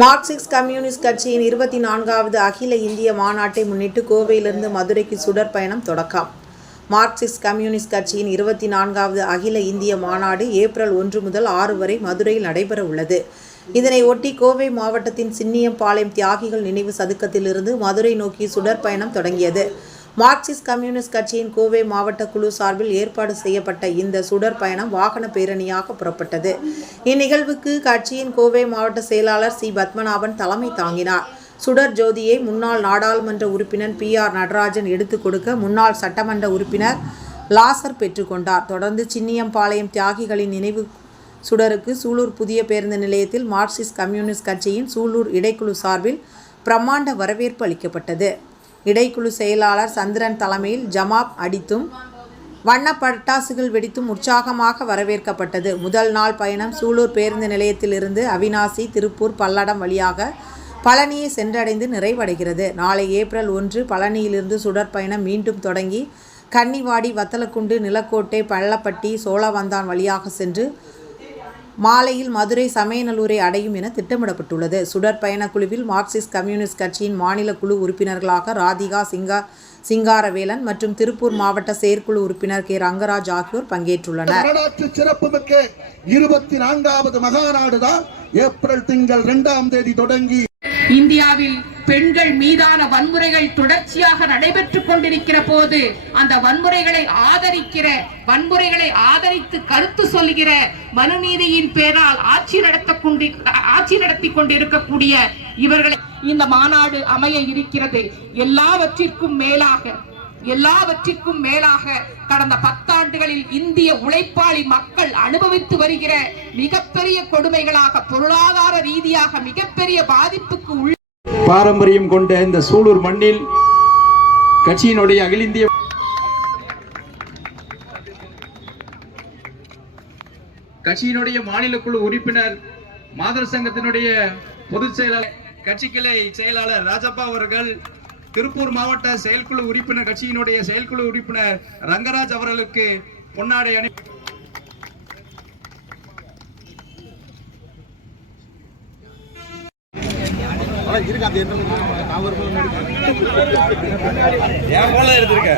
Marxist communist கட்சியின் இருபத்தி நான்காவது அகில இந்திய மாநாட்டை முன்னிட்டு கோவையிலிருந்து மதுரைக்கு சுடர் பயணம் தொடக்கம். மார்க்சிஸ்ட் கம்யூனிஸ்ட் கட்சியின் இருபத்தி நான்காவது அகில இந்திய மாநாடு ஏப்ரல் ஒன்று முதல் ஆறு வரை மதுரையில் நடைபெற உள்ளது. இதனை ஒட்டி கோவை மாவட்டத்தின் சின்னியம்பாளையம் தியாகிகள் நினைவு சதுக்கத்திலிருந்து மதுரை நோக்கி சுடர் பயணம் தொடங்கியது. மார்க்சிஸ்ட் கம்யூனிஸ்ட் கட்சியின் கோவை மாவட்ட குழு சார்பில் ஏற்பாடு செய்யப்பட்ட இந்த சுடர் பயணம் வாகன பேரணியாக புறப்பட்டது. இந்நிகழ்வுக்கு கட்சியின் கோவை மாவட்ட செயலாளர் சி. பத்மநாபன் தலைமை தாங்கினார். சுடர் ஜோதியை முன்னாள் நாடாளுமன்ற உறுப்பினர் பி. ஆர். நடராஜன் எடுத்துக் கொடுக்க முன்னாள் சட்டமன்ற உறுப்பினர் லாசர் பெற்றுக்கொண்டார் தொடர்ந்து சின்னியம்பாளையம் தியாகிகளின் நினைவு சுடருக்கு சூலூர் புதிய பேருந்து நிலையத்தில் மார்க்சிஸ்ட் கம்யூனிஸ்ட் கட்சியின் சூலூர் இடைக்குழு சார்பில் பிரம்மாண்ட வரவேற்பு அளிக்கப்பட்டது. இடைக்குழு செயலாளர் சந்திரன் தலைமையில் ஜமாப் அடித்தும் வண்ண பட்டாசுகள் வெடித்தும் உற்சாகமாக வரவேற்கப்பட்டது. முதல் நாள் பயணம் சூலூர் பேருந்து நிலையத்திலிருந்து அவினாசி திருப்பூர் பல்லடம் வழியாக பழனியை சென்றடைந்து நிறைவடைகிறது. நாளை ஏப்ரல் ஒன்று பழனியிலிருந்து சுடற்பயணம் மீண்டும் தொடங்கி கன்னிவாடி வத்தலக்குண்டு நிலக்கோட்டை பள்ளப்பட்டி சோழவந்தான் வழியாக சென்று மாலையில் மதுரை சமயநல்லூரை அடையும் என திட்டமிடப்பட்டுள்ளது. சுடர் பயணக் குழுவில் மார்க்சிஸ்ட் கம்யூனிஸ்ட் கட்சியின் மாநில குழு உறுப்பினர்களாக ராதிகா சிங்கா சிங்காரவேலன் மற்றும் திருப்பூர் மாவட்ட செயற்குழு உறுப்பினர் கே. ரங்கராஜ் ஆகியோர் பங்கேற்றுள்ளனர். வரலாற்று சிறப்புமிக்க இருபத்தி நான்காவது மகாநாடு தான் ஏப்ரல் திங்கள் இரண்டாம் தேதி தொடங்கி இந்தியாவில் பெண்கள் மீதான வன்முறைகள் தொடர்ச்சியாக நடைபெற்றுக் கொண்டிருக்கிற போது அந்த வன்முறைகளை ஆதரிக்கிற வன்முறைகளை ஆதரித்து கருத்து சொல்கிற மனுநீதியின் பேரால் ஆட்சி நடத்த கொண்டு ஆட்சி நடத்தி கொண்டிருக்கக்கூடிய இவர்களை இந்த மாநாடு அமைய இருக்கிறது. எல்லாவற்றிற்கும் மேலாக எல்லாவற்றிற்கும் மேலாக கடந்த பத்தாண்டுகளில் இந்திய உழைப்பாளி மக்கள் அனுபவித்து வருகிற மிகப்பெரிய கொடுமைகளாக பொருளாதார ரீதியாக மிகப்பெரிய பாதிப்புக்கு உள்ள பாரம்பரியம் கொண்ட இந்த சூலூர் மண்ணில் கட்சியினுடைய அகில இந்திய கட்சியினுடைய மாநில குழு உறுப்பினர் மாதர் சங்கத்தினுடைய பொதுச் செயலாளர் கட்சி கிளை செயலாளர் ராஜப்பா அவர்கள் திருப்பூர் மாவட்ட செயற்குழு உறுப்பினர் கட்சியினுடைய செயற்குழு உறுப்பினர் ரங்கராஜ் அவர்களுக்கு பொன்னாடை அணி என் போல எடுத்திருக்க